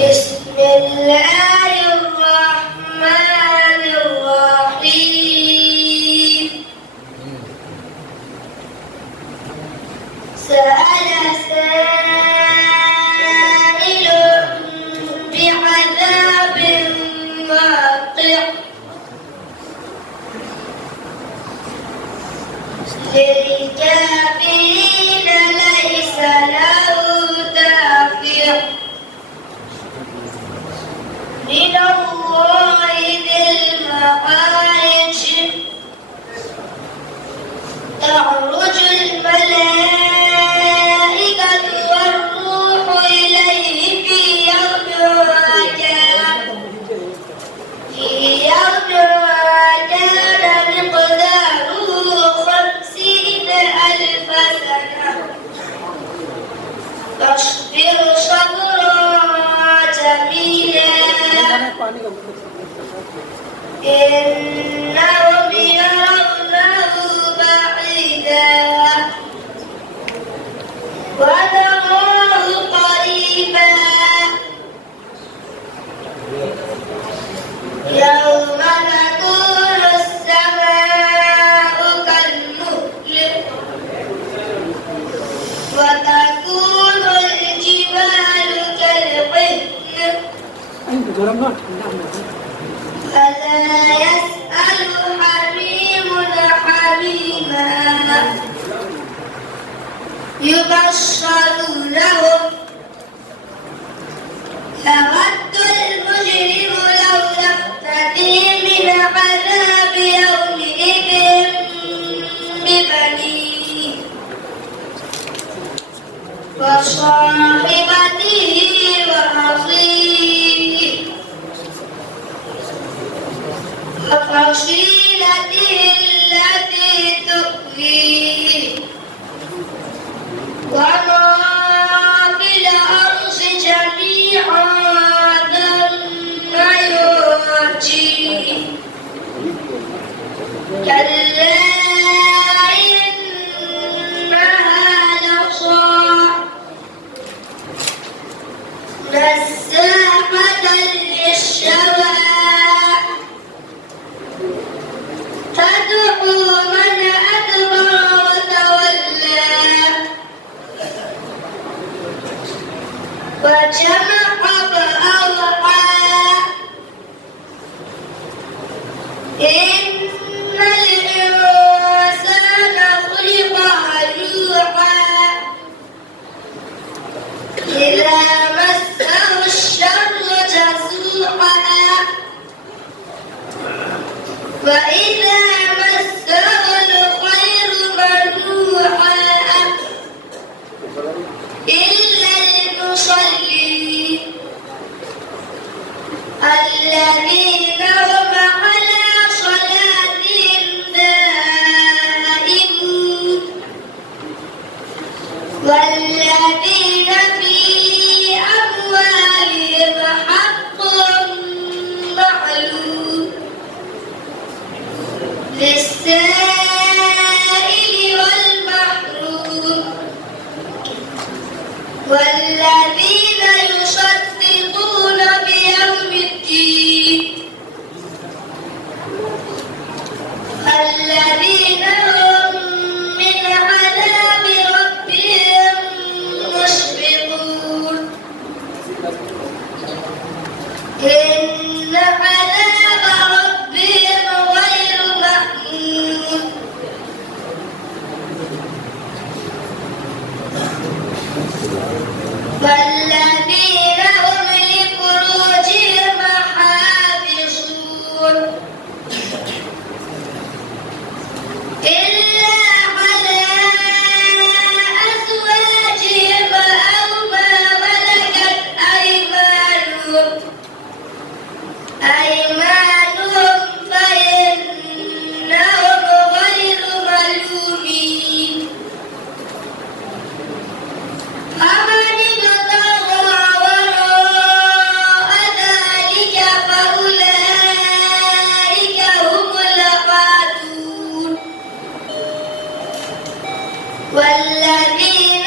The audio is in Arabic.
بسم الله الرحمن الرحيم سأل سائل بعذاب واقع للكافرين ليس له دافع من الله ذي المعارج تعرج الملائكة والروح إليه في يوم كان مقداره 50,000 سنة فاصبر صبرا جميلا إنهم يرونه بعيدا ونراه قريبا يوم تكون السماء كالمهل وتكون الجبال كالعهن فلا يسأل حميم حميما يبشرونهم يود المجرم لو يفتدي من عذاب يومئذ ببنيه وصاحبته وأخيه وفصيلته التي تؤويه وما في الأرض جميعا ثم ينجيه كلا إنها لظى نزاعة للشوى تدعو من أدبر وتولى وجمع فأوعى إن الإنسان خلق هلوعا إذا مسه الشر جزوعا وإذا مسه الخير منوعا إلا المصلين الذين هم على صلاتهم دائمون والذين في أموالهم حق معلوم للسائل والمحروم والذين يصدقون بيوم الدين الذين هم من عذاب ربهم مشفقون إن عذاب ربهم غير مأمون والذين هم لفروجهم حافظون إلا على أزواجهم أو ما ملكت أيمانهم فإنهم غير ملومين فمن ابتغى وراء ذلك فأولئك هم العادون والذين